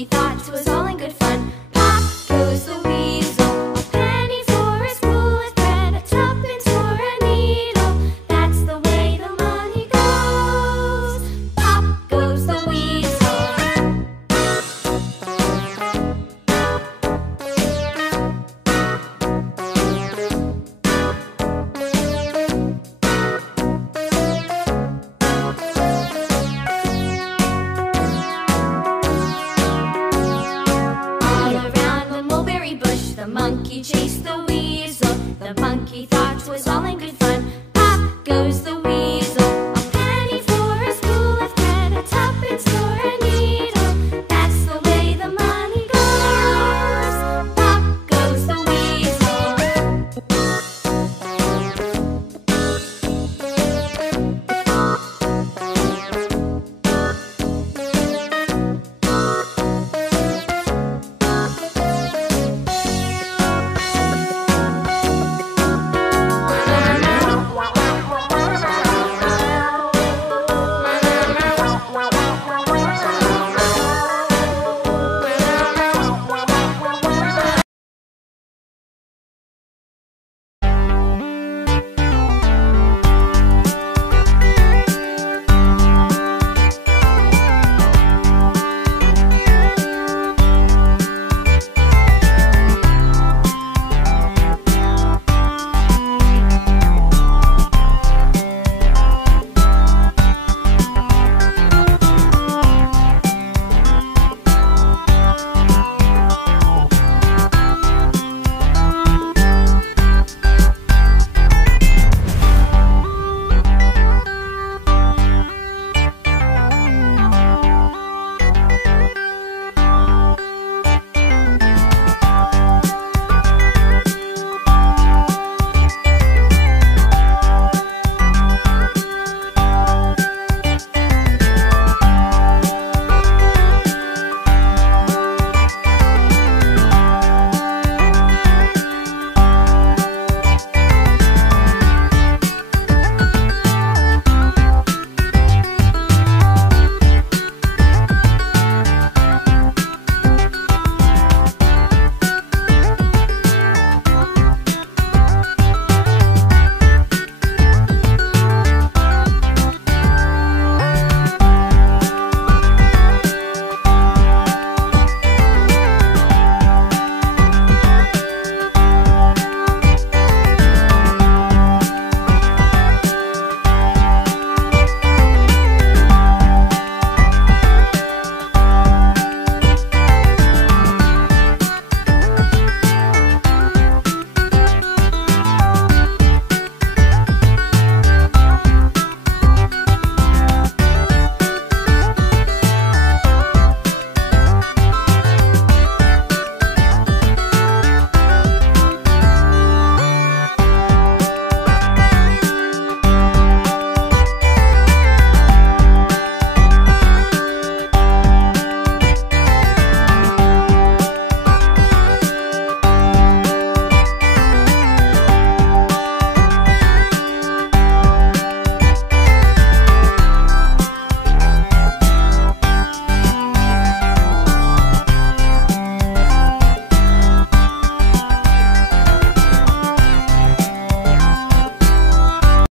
monkey thought 'twas all in good fun. Pop goes the weasel, a penny for a spool of thread, a tuppence for a needle. That's the way the money goes. Pop goes the weasel. The monkey chased the weasel. The monkey thought 'twas all in good